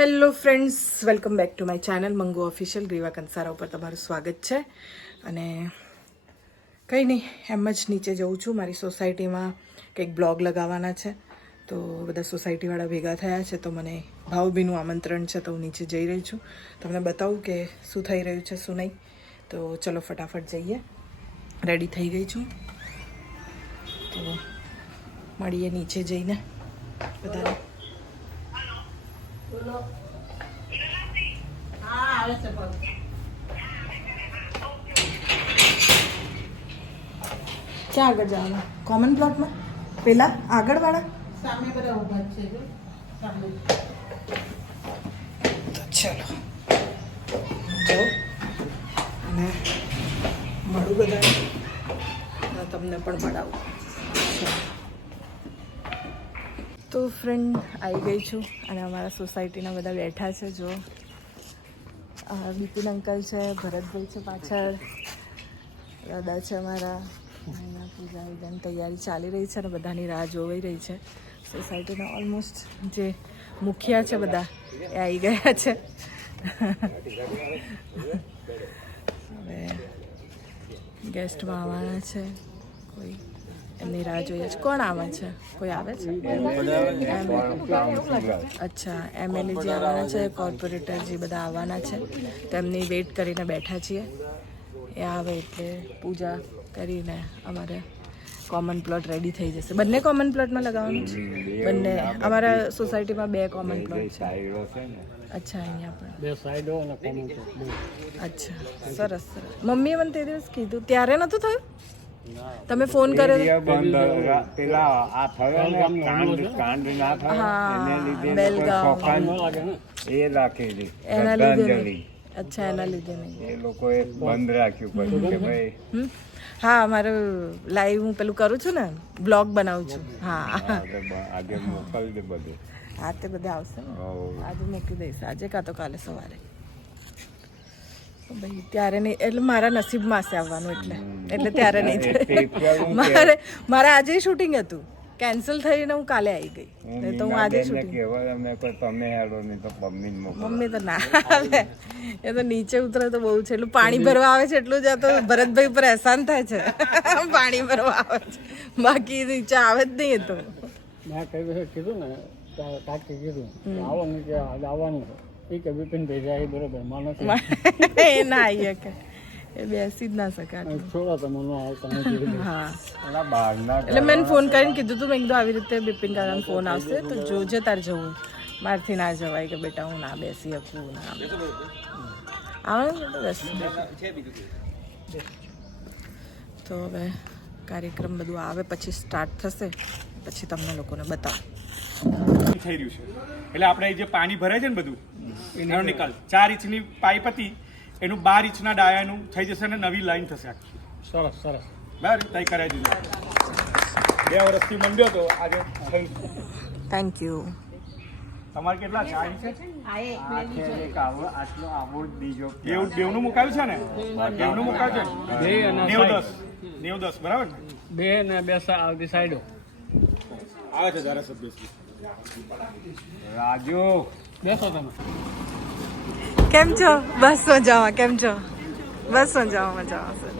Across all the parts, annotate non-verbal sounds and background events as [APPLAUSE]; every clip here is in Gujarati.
Hello friends welcome back to my channel Mangu official Griva Kansara ઉપર તમારું સ્વાગત છે. અને કંઈ નહીં, એમ જ નીચે જઉં છું. મારી સોસાયટીમાં કંઈક બ્લોગ લગાવવાના છે. તો બધા સોસાયટીવાળા ભેગા થયા છે, તો મને ભાવભીનું આમંત્રણ છે, તો હું નીચે જઈ રહી છું. તમને બતાવું કે શું થઈ રહ્યું છે, શું નહીં. તો ચલો ફટાફટ જઈએ. રેડી થઈ ગઈ છું. તો મળીએ નીચે જઈને. બધાને. ક્યાં આગળ જવાનું. કોમન પ્લોટમાં પેલા આગળવાળા? સામે બધા ઊભા છે જો. સામે. તો ચલો. જો. અને મળું બધા તમને પણ મળાવું. તો ફ્રેન્ડ આવી ગઈ છું અને અમારા સોસાયટીના બધા બેઠા છે, જો. બિપિન અંકલ છે, ભરતભાઈ છે પાછળ, દાદા છે અમારા. એના પૂજા વિધાન તૈયારી ચાલી રહી છે અને બધાની રાહ જોવાઈ રહી છે. સોસાયટીના ઓલમોસ્ટ જે મુખિયા છે બધા, એ આવી ગયા છે. હવે ગેસ્ટમાં આવવાના છે કોઈ. એમની રાહ જોઈએ છે. કોણ આવે છે? કોઈ આવે છે? અચ્છા એમએલએ જે આવવાના છે કોર્પોરેટર જે બધા આવવાના છે તેમની વેઇટ કરીને બેઠા છીએ. એ આવે એટલે પૂજા કરીને અમારે કોમન પ્લોટ રેડી થઈ જશે. બંને કોમન પ્લોટમાં લગાવવાનું છે? બંને અમારા સોસાયટીમાં બે કોમન પ્લોટ છે. અચ્છા અહીંયા પણ. બે સાઈડો અને કોમન પ્લોટ અચ્છા સરસ સરસ. મમ્મીએ મને તે દિવસ કીધું ત્યારે નહોતું થયું? તમે ફોન કર્યો પેલા આ થયો ને કાંડ કાંડ ના થાય હા, એને લીધે એ રાખેલી એના અચ્છા એના લીધે નહીં. એ લોકોએ બંધ રાખ્યું પછી કે ભાઈ હમ? હા મારે લાઈવ હું પેલું કરું છું ને બ્લોગ બનાવું છું. હા. આજે બ- આજે મોકલી દે બધે. હા તે બધા આવશે. ને આજે મૂકી દઈશ. આજે કાં તો કાલે સવારે. ભાઈ ત્યારે નહીં. એટલે મારા નસીબમાં હશે આવવાનું એટલે. એટલે ત્યારે નહીં મારે મારે આજે શૂટિંગ હતું. કેન્સલ થઈને હું કાલે આવી ગઈ. નહીં તો હું આજે શૂટિંગ મમ્મી તો ના આવે. એ તો નીચે ઉતરે તો બહુ છે. એટલું પાણી ભરવા આવે છે એટલું જ આ તો ભરતભાઈ ઉપર એહસાન થાય છે. [LAUGHS] પાણી ભરવા આવે છે. બાકી નીચે આવે જ નહીં એ તો. મેં કઈ કીધું ને કાકી કીધું કે આવો ને આવવાનું છે. એ કે બિપિનભાઈ જાય એ બરોબર માનો છે [LAUGHS] એ ના આવી કે એ બેસી જ ના શકાય. છોડો તમે નો આવતા હા. એટલે મેં ફોન કરીને કીધું તું મેં કીધું આવી રીતે બિપિન કાકાનો ફોન આવશે તો જોજે તાર જવું. મારથી ના જવાય કે બેટા હું ના બેસી શકું ના આવે તો હવે કાર્યક્રમ બધું આવે પછી સ્ટાર્ટ થશે. પછી તમને લોકોને બતાવું. થઈ રહ્યું છે? એટલે આપણે જે પાણી ભરાય છે ને બધું એનો નિકાલ. ચાર ઇંચની પાઇપ હતી એનું બાર ઇંચના ડાયાનું થઈ જશે અને નવી લાઈન થશે આખી. સરસ સરસ. બરાબર? તય કરાવી દીધું. બે વર્ષથી મંડ્યો હતો આજે થેન્ક યુ તમારે કેટલા ચાર છે? આટલો આવો જ બેવ બેવનું મુકાયું છે ને? બેવનું મુકાયું છે? બે અને નેવ દસ. નેવ દસ બરાબર ને? બે ને બે આવતી સાઈડો. આવે છે ધારાસભ્ય રાજુ. બેસો તમે. કેમ છો? બસ મજામાં. કેમ છો? બસ મજામાં મજામાં સર.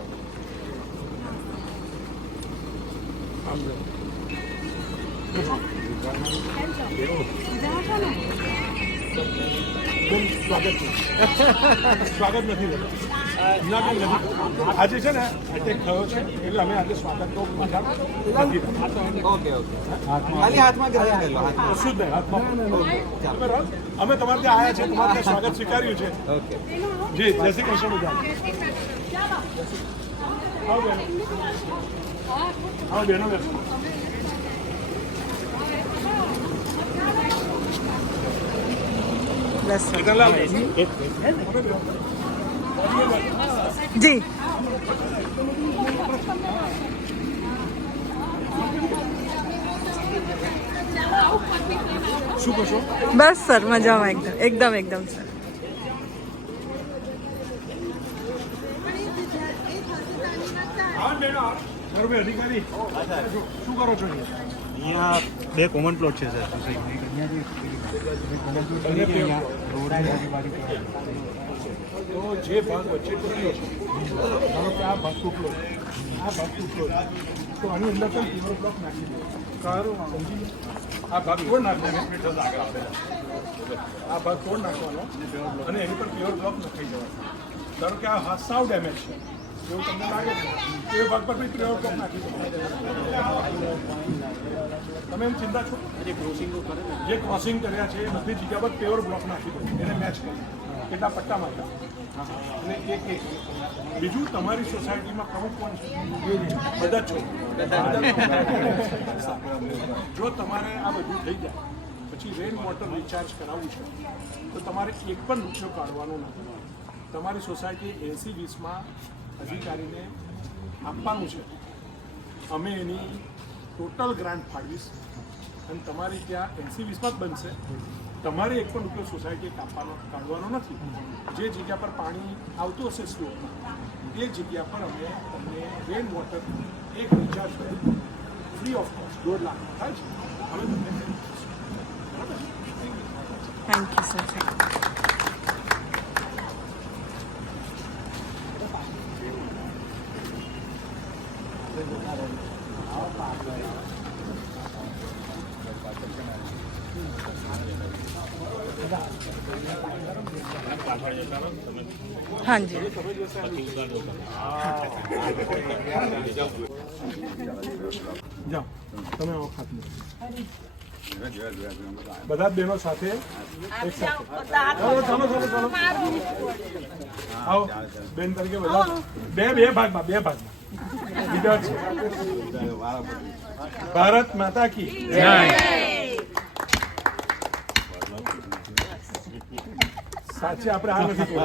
સ્વાગત નથી થતું. નથી આજે છે ને એટેક થયો છે એટલે અમે આજે સ્વાગત તો મજા નથી કશું જ નહીં હાથમાં. અમે તમારે ત્યાં આવ્યા છે તમારે ત્યાં સ્વાગત સ્વીકાર્યું છે. જી જય શ્રી કૃષ્ણ બધા હા આવો બેનો બેસો. બસ જગનલાલ જી શું કહો છો બસ સર મજામાં એકદમ એકદમ એકદમ સર આવો ને બેનો આવો. સર્વે અધિકારી શું કરો છો અહીંયા બે કોમન પ્લોટ છે સર તો જે ભાગ વચ્ચે ધારો કે આ ભાગ તૂટલો આ ભાગ તૂટલો તો આની અંદર પણ આ ભાગ તોડ નાખવાનો. આ ભાગ તોડ નાખવાનો એની પર પ્યોર બ્લોક નખાઈ જવાનો ધારો કે આ હાથ સાવ ડેમેજ છે. એવું તમને લાગે છે? એ ભાગ પર બી નાખી દો તમે એમ ચિંતા છો? જે ક્રોસિંગ કર્યા છે એ બધી જગ્યા પર પ્યોર બ્લોક નાખી દો. એને મેચ કરી. કેટલા પટ્ટા માર્યા અને એક એક બીજું તમારી સોસાયટીમાં પ્રમુખ કોણ છે? બધા જ છો. જો તમારે આ બધું થઈ જાય પછી રેન વોટર રિચાર્જ કરાવવું છે તો તમારે એક પણ રૂપિયો કાઢવાનો નથી તમારી સોસાયટી એસી વીસમાં અધિકારીને આપવાનું છે. અમે એની ટોટલ ગ્રાન્ટ ફાળવીશ અને તમારી ત્યાં એનસી વીસમાં જ બનશે. તમારે એક પણ રૂપિયો સોસાયટીએ કાપવાનો કાઢવાનો નથી. જે જગ્યા પર પાણી આવતું હશે સ્લોપમાં એ જગ્યા પર અમે તમને રેન વોટર એક રિચાર્જ કરી. ફ્રી ઓફ કોસ્ટ દોઢ લાખ થાય છે. અમે તમને થેન્ક યુ સર બધા બહેનો સાથે સાથે. ચાલો ચાલો ચાલો બેન તરીકે બે બે ભાગમાં બે ભાગમાં. ભારત માતા કી સાચે આપણે આ નથી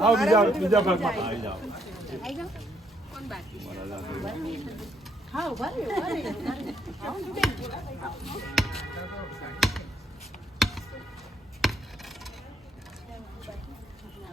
આવો બીજા બીજા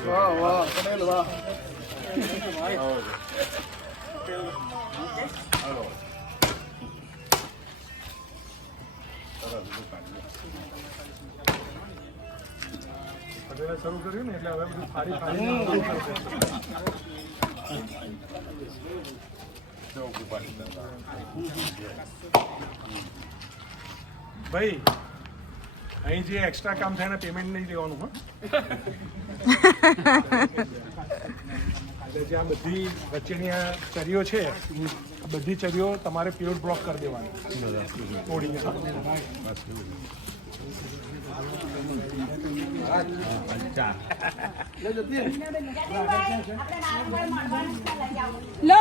આવી જાઓ શ્રીફળ હોય તમે રાજુભાઈ પટેલે શરૂ કર્યું ને એટલે હવે બધું ફાડી ફાડી ભાઈ અહીં જે એક્સ્ટ્રા કામ થાય એના પેમેન્ટ નહીં લેવાનું હો એટલે જે આ બધી વચ્ચેની આ ચરીઓ છે બધી ચરીઓ તમારે પ્યોર બ્લોક કરી દેવાની. તોડીને લો.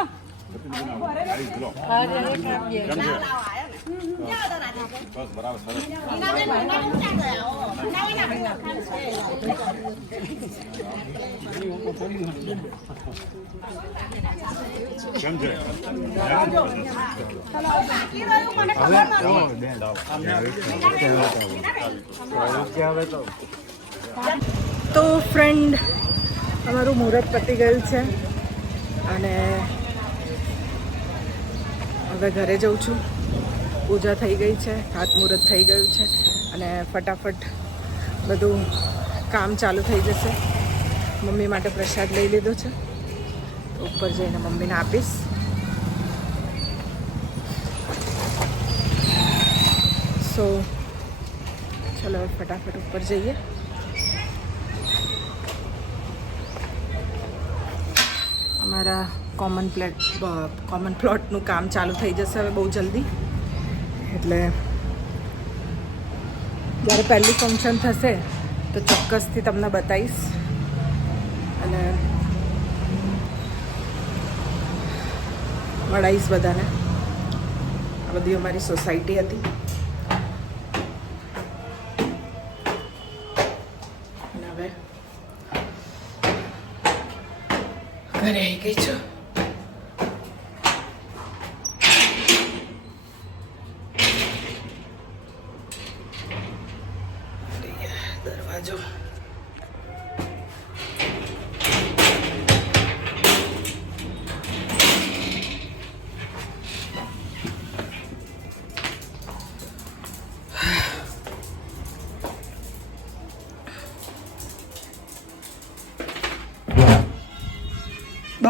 તો ફ્રેન્ડ અમારું મુહૂર્ત પતી ગયું છે અને હવે ઘરે જઉં છું. પૂજા થઈ ગઈ છે હાથ મુહૂર્ત થઈ ગયું છે અને ફટાફટ બધું કામ ચાલુ થઈ જશે. મમ્મી માટે પ્રસાદ લઈ લીધો છે. તો ઉપર જઈને મમ્મીને આપીશ. સો ચલો ફટાફટ ઉપર જઈએ. અમારા કોમન પ્લેટ કોમન પ્લોટનું કામ ચાલુ થઈ જશે હવે બહુ જલ્દી. એટલે જ્યારે પહેલું ફંક્શન થશે તો ચોક્કસથી તમને બતાવીશ. અને મળાવીશ બધાને. આ બધી અમારી સોસાયટી હતી. ઘરે આવી ગઈ છું.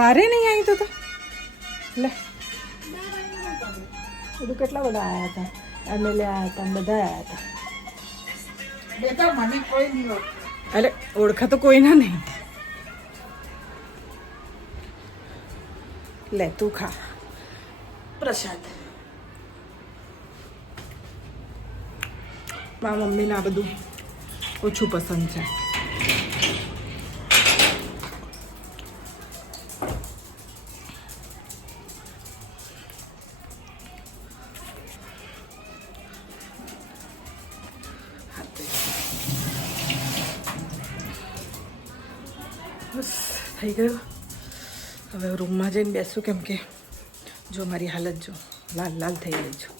બારે નહીં આવી તો તો? લે. બધું કેટલા બધા આવ્યા હતા? એમએલએ આવ્યા હતા બધા આવ્યા હતા. અરે ઓળખા તો કોઈના નહીં. લે તું ખા. પ્રસાદ. મારા મમ્મીને આ બધું ઓછું પસંદ છે. થઈ ગયું. હવે રૂમમાં જઈને બેસું કેમ કે જો મારી હાલત જો લાલ લાલ થઈ ગઈ છું.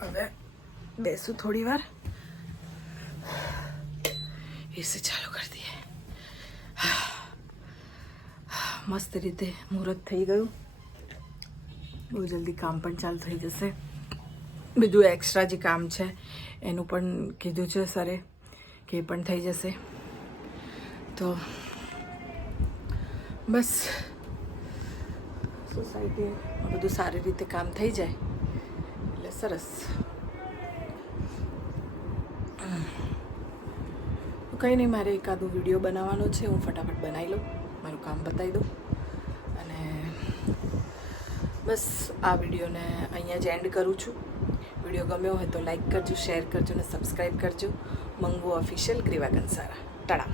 હવે બેસું થોડી વાર એસી ચાલુ કરી દઈએ રીતે મુહૂર્ત થઈ ગયું. બહુ જલ્દી કામ પણ ચાલુ થઈ જશે. બીજું એક્સ્ટ્રા જે કામ છે, એનું પણ કીધું છે સરે કે એ પણ થઈ જશે. તો બસ. સોસાયટીમાં બધું સારી રીતે કામ થઈ જાય. એટલે સરસ. કંઈ નહીં, મારે એકાદો વીડિયો બનાવવાનો છે. હું ફટાફટ બનાવી લઉં. મારું કામ બતાવી દઉં. બસ આ વિડીયોને અહીંયા જ એન્ડ કરું છું. વીડિયો ગમ્યો હોય તો લાઈક કરજો શેર કરજો અને સબસ્ક્રાઈબ કરજો. મંગુ ઓફિશિયલ ગ્રીવા કંસારા. ટાળા